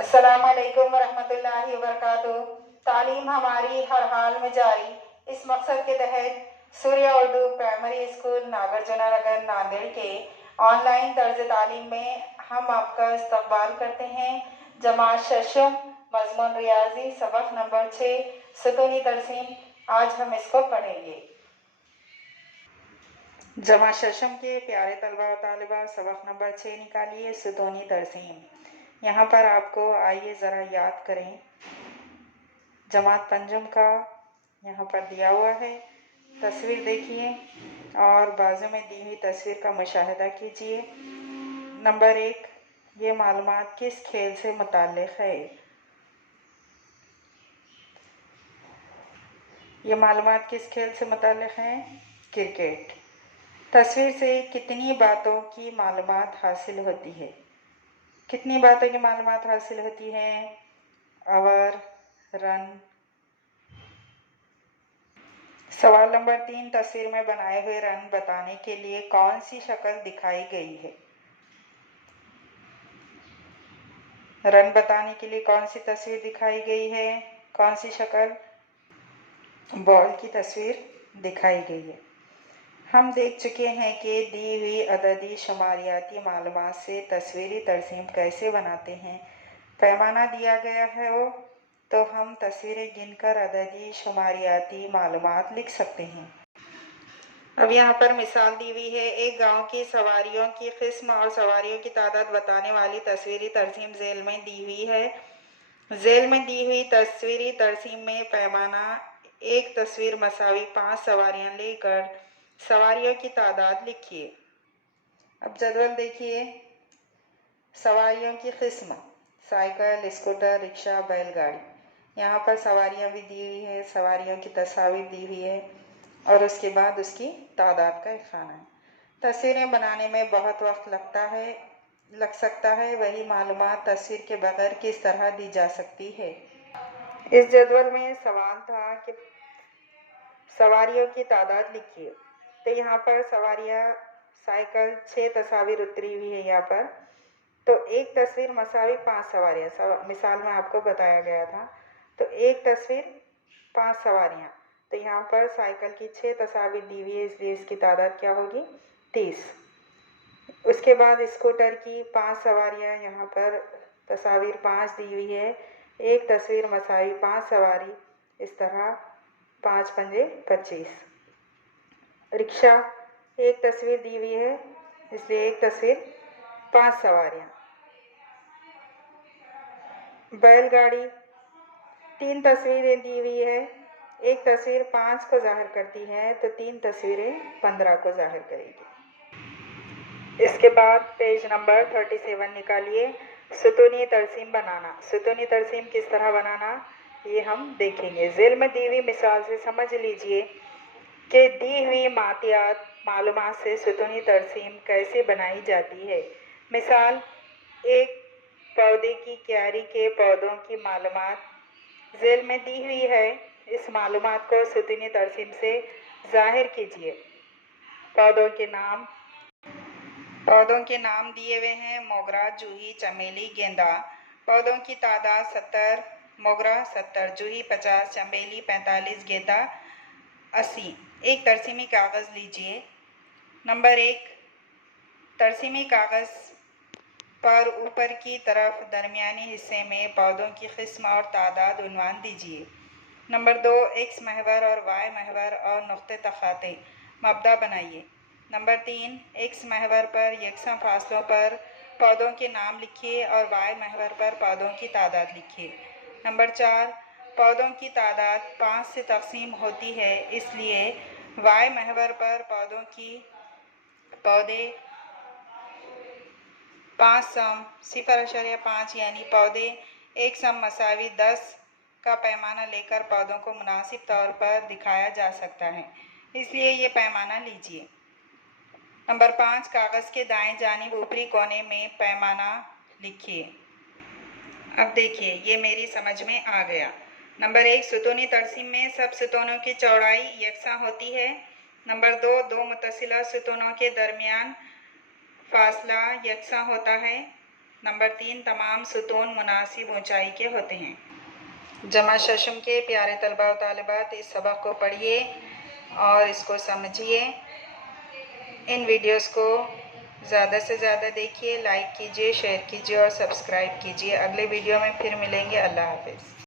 अस्सलामुअलैकुम वरहमतुल्लाहि वबरकातुहू। तालीम हमारी हर हाल में जारी, इस मकसद के तहत सूर्य उर्दू प्राइमरी स्कूल नागार्जुन नगर नांदेड़ के ऑनलाइन तर्ज तालीम में हम आपका इस्तकबाल करते हैं। जमात शशम मजमून रियाजी सबक नंबर 6 सुतूनी तरसीम। आज हम इसको पढ़ेंगे। जमा शशम के प्यारे तलबा और तालिबा, सबक नंबर 6 निकालिए, सुतूनी तरसीम। यहाँ पर आपको आइए ज़रा याद करें। जमात पंजम का यहाँ पर दिया हुआ है, तस्वीर देखिए और बाजू में दी हुई तस्वीर का मुशाहिदा कीजिए। नंबर 1, ये मालूमात किस खेल से मुताल्लिक़ है? ये मालूमात किस खेल से मुताल्लिक़ हैं? क्रिकेट। तस्वीर से कितनी बातों की मालूमात हासिल होती है? कितनी बातों की मालूमात हासिल होती है? Over, run. सवाल नंबर 3, तस्वीर में बनाए हुए रन बताने के लिए कौन सी शक्ल दिखाई गई है? रन बताने के लिए कौन सी तस्वीर दिखाई गई है? कौन सी शक्ल? बॉल की तस्वीर दिखाई गई है। हम देख चुके हैं कि दी हुई अददी शुमारियाती मालूमात से तस्वीरी तरसीम कैसे बनाते हैं। पैमाना दिया गया है वो, तो हम तस्वीरें गिनकर अददी शुमारियाती मालूमात लिख सकते हैं। अब यहाँ पर मिसाल दी हुई है। एक गांव की सवारियों की किस्म और सवारियों की तादाद बताने वाली तस्वीरी तरसीम झेल में दी हुई है। झेल में दी हुई तस्वीरी तरसीम में पैमाना एक तस्वीर मसावी 5 सवारियां लेकर सवारियों की तादाद लिखिए। अब जदवल देखिए। सवारियों की किस्म, साइकिल, स्कूटर, रिक्शा, बैलगाड़ी। यहाँ पर सवारियाँ भी दी हुई है, सवारियों की तस्वीर दी हुई है और उसके बाद उसकी तादाद का एक खाना है। तस्वीरें बनाने में बहुत वक्त लग सकता है, वही मालूमात तस्वीर के बगैर किस तरह दी जा सकती है? इस जदवल में सवाल था कि सवारियों की तादाद लिखिए। तो यहाँ पर सवारियाँ साइकिल 6 तस्वीर उतरी हुई है यहाँ पर। तो एक तस्वीर मसावी 5 सवारियाँ, मिसाल में आपको बताया गया था। तो एक तस्वीर 5 सवारियाँ, तो यहाँ पर साइकिल की 6 तस्वीर दी हुई है, इसलिए इसकी तादाद क्या होगी? 30। उसके बाद स्कूटर की 5 सवारियाँ, यहाँ पर तस्वीर 5 दी हुई है, एक तस्वीर मसावी 5 सवारी, इस तरह 5 पंजे 25। रिक्शा एक तस्वीर दी हुई है, इसलिए एक तस्वीर 5 सवारियाँ। बैलगाड़ी 3 तस्वीरें दी हुई है, एक तस्वीर 5 को जाहिर करती है, तो 3 तस्वीरें 15 को जाहिर करेगी। इसके बाद पेज नंबर 37 निकालिए, सुतूनी तरसीम बनाना। सुतूनी तरसीम किस तरह बनाना ये हम देखेंगे। झेल में दी हुई मिसाल से समझ लीजिए कि दी हुई मालूमात से सुतूनी तरसीम कैसे बनाई जाती है। मिसाल, एक पौधे की क्यारी के पौधों की मालूमात झेल में दी हुई है। इस मालूमात को सुतूनी तरसीम से जाहिर कीजिए। पौधों के नाम दिए हुए हैं, मोगरा, जूही, चमेली, गेंदा। पौधों की तादाद 70, मोगरा 70, जूही 50, चमेली 45, गेंदा 80। एक तरसीमी कागज़ लीजिए। नंबर 1, तरसीमी कागज़ पर ऊपर की तरफ दरमियानी हिस्से में पौधों की किस्म और तादाद उन्वान दीजिए। नंबर 2, एक्स महवर और वाई महवर और नुक्ते तखाते मबदा बनाइए। नंबर 3, एक्स महवर पर यकसा फासलों पर पौधों के नाम लिखिए और वाई महवर पर पौधों की तादाद लिखिए। नंबर 4, पौधों की तादाद 5 से तकसीम होती है, इसलिए वाई महवर पर पौधे 5 सम 0.5 यानी पौधे 1 सम मसावी 10 का पैमाना लेकर पौधों को मुनासिब तौर पर दिखाया जा सकता है, इसलिए ये पैमाना लीजिए। नंबर 5, कागज़ के दाएं जानिब ऊपरी कोने में पैमाना लिखिए। अब देखिए, ये मेरी समझ में आ गया। नंबर 1, सुतूनी तरसीम में सब सुतूनों की चौड़ाई यकसा होती है। नंबर 2, दो मुतसिला सुतूनों के दरमियान फासला यकसा होता है। नंबर 3, तमाम सुतून मुनासिब ऊंचाई के होते हैं। जमा शशम के प्यारे तलबा व तालिबात, इस सबक को पढ़िए और इसको समझिए। इन वीडियोस को ज़्यादा से ज़्यादा देखिए, लाइक कीजिए, शेयर कीजिए और सब्सक्राइब कीजिए। अगले वीडियो में फिर मिलेंगे। अल्लाह हाफ़िज़।